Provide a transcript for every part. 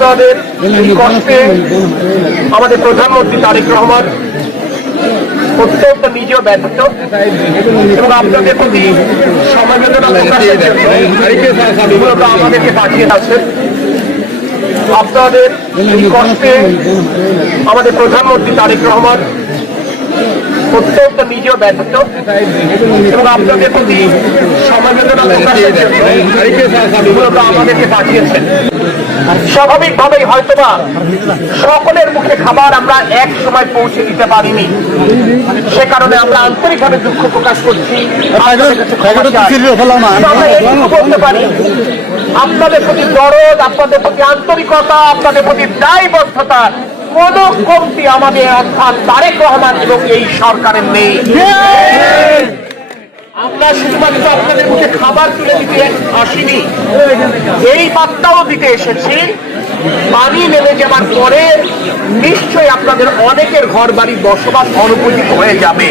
আপনাদের এই কষ্টে আমাদের প্রধানমন্ত্রী তারেক রহমান অত্যন্ত নিজেও ব্যথিত এবং আপনাদের প্রতি সমবেদনা প্রকাশের জন্য মূলত আমাদেরকে পাঠিয়ে আছেন। আপনাদের এই কষ্টে আমাদের প্রধানমন্ত্রী তারেক রহমান অত্যন্ত নিজেও ব্যথিত এবং আপনাদের প্রতি সমবেদনা প্রকাশের জন্য মূলত আমাদেরকে পাঠিয়েছেন। স্বাভাবিকভাবেই হয়তোবা সকলের মুখে খাবার আমরা এক সময় পৌঁছে দিতে পারিনি, সে কারণে আমরা আন্তরিকভাবে দুঃখ প্রকাশ করছি। বলতে পারি আপনাদের প্রতি দরদ, আপনাদের প্রতি আন্তরিকতা, আপনাদের প্রতি দায়বদ্ধতা কোন কমতি আমাদের অর্থাৎ তারেক রহমান এবং এই সরকারের নেই। আমরা শুধুমাত্র আপনাদের মুখে খাবার তুলে দিতে আসিনি, এই বার্তাও দিতে এসেছি পানি নেমে যাওয়ার পরে নিশ্চয়ই আপনাদের অনেকের ঘর বাড়ি বসবাস অনুপযোগী হয়ে যাবে,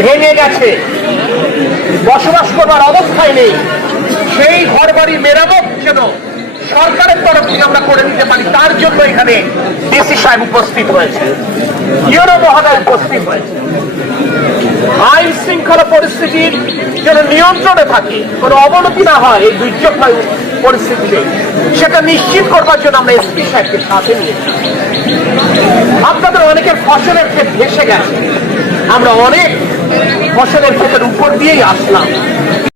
ভেঙে গেছে, বসবাস করবার অবস্থায় নেই। সেই ঘর বাড়ি মেরামত যেন সরকারের তরফ থেকে আমরা করে দিতে পারি, তার জন্য এখানে ডিসি সাহেব উপস্থিত হয়েছে, ইউরো মহোদয় উপস্থিত হয়েছে। আইন শৃঙ্খলা পরিস্থিতির যেন নিয়ন্ত্রণে থাকে, কোনো অবনতি না হয় এই দুর্যোগময় পরিস্থিতিতে, সেটা নিশ্চিত করবার জন্য আমরা এসপি সাহেবকে সাথে নিয়েছি। আপনাদের অনেকের ফসলের ক্ষেত ভেসে গেছে, আমরা অনেক ফসলের ক্ষেতের উপর দিয়েই আসলাম।